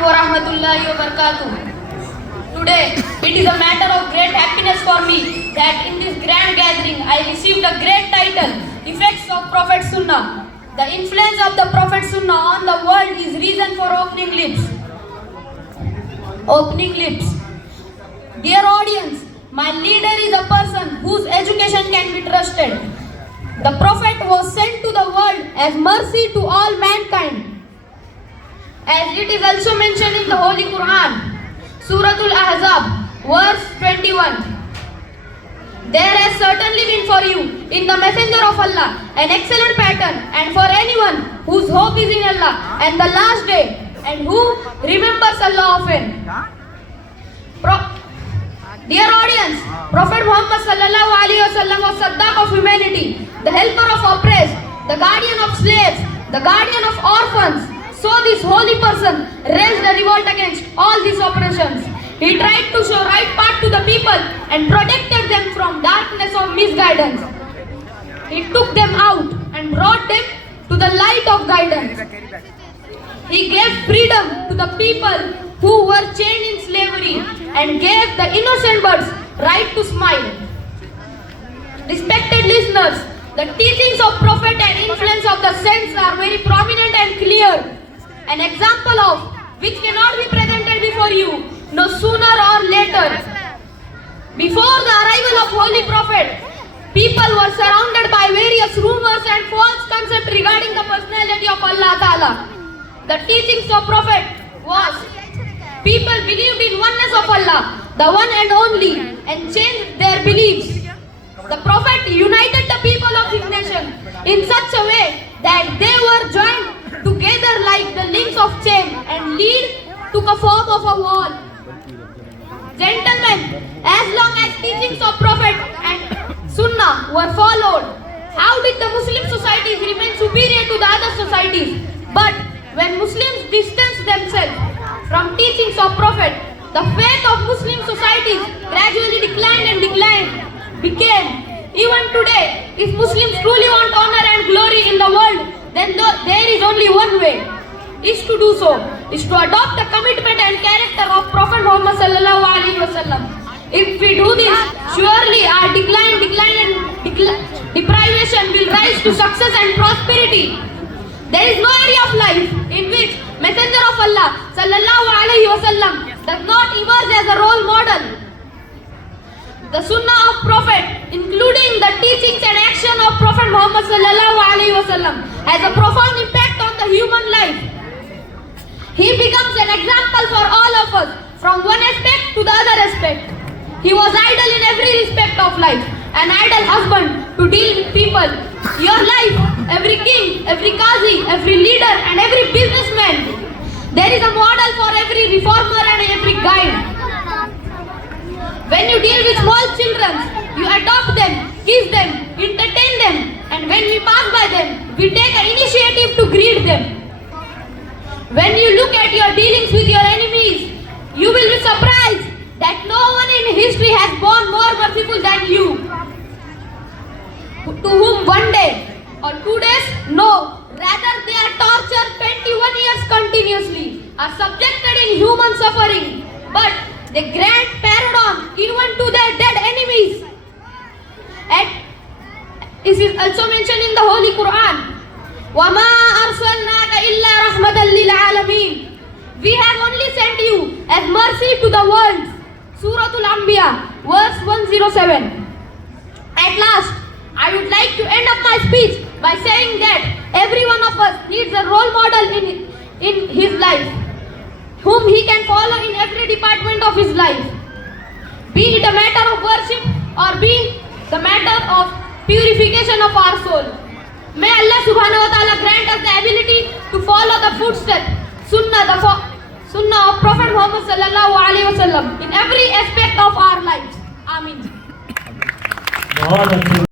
alaikum wa rahmatullahi wa barakatuh. Today, it is a matter of great happiness for me that in this grand gathering I received a great title, Effects of Prophet Sunnah. The influence of the Prophet Sunnah on the world is reason for opening lips. Opening lips. Dear audience, my leader is a person whose education can be trusted. The Prophet was sent to the world as mercy to all mankind. As it is also mentioned in the Holy Quran, Suratul Ahzab, verse 21. There has certainly been for you in the Messenger of Allah an excellent pattern, and for anyone whose hope is in Allah and the last day, and who remembers Allah often. Dear audience, Prophet Muhammad sallallahu alaihi wasallam was Saddaq of humanity, the helper of oppressed, the guardian of slaves, the guardian of orphans. So this holy person raised a revolt against all these oppressions. He tried to show right path to the people and protected them from darkness or misguidance. He took them out and brought them to the light of guidance. He gave freedom to the people who were chained in slavery and gave the innocent birds right to smile. Respected listeners, the teachings of Prophet and influence of the saints are very prominent and clear. An example of which cannot be presented before you, no sooner or later. Before the arrival of Holy Prophet, people were surrounded by various rumors and false concepts regarding the personality of Allah Ta'ala. The teachings of Prophet was, people believed in oneness of Allah, the one and only, and changed their beliefs. The Prophet united the people of his nation in such a way that they were joined together like the links of chain and lead took a form of a wall. Gentlemen, as long as teachings of Prophet and Sunnah were followed, how did the Muslim societies remain superior to the other societies? But when Muslims distanced themselves from teachings of Prophet, the faith of Muslim societies gradually became. Even today, if Muslims truly want honor and glory in the world, then there is only one way, is to do so, is to adopt the commitment and character of Prophet Muhammad sallallahu alaihi wasallam. If we do this, surely our decline and deprivation will rise to success and prosperity. There is no area of life in which Messenger of Allah sallallahu alaihi wasallam does not emerge as a role model. The Sunnah of Prophet, including the teachings and action of Prophet Muhammad sallallahu alaihi wasallam, has a profound impact on the human life. He becomes an example for all of us, from one aspect to the other aspect. He was idle in every respect of life, an idle husband to deal with people. Your life, every king, every qazi, every leader and every businessman, there is a model for every reformer and every guide. When you deal with small children, you adopt them, kiss them, entertain them, and when we pass by them, we take an initiative to greet them. When you look at your dealings with your enemies, you will be surprised that no one in history has borne more merciful than you. To whom one day or 2 days, no, rather they are tortured 21 years continuously, are subjected in human suffering, but they grant pardon even to their dead enemies. And this is also mentioned in the Holy Quran. وَمَا أَرْسَلْنَاكَ إِلَّا رَحْمَةً لِلْعَالَمِينَ. We have only sent you as mercy to the world. Suratul Anbiya, verse 107. At last, I would like to end up my speech by saying that every one of us needs a role model in his life, whom he can follow in every department of his life, be it a matter of worship or be the matter of purification of our soul. May Allah subhanahu wa ta'ala grant us the ability to follow the footsteps, Sunnah of Prophet Muhammad sallallahu alaihi wasallam in every aspect of our lives. Amin.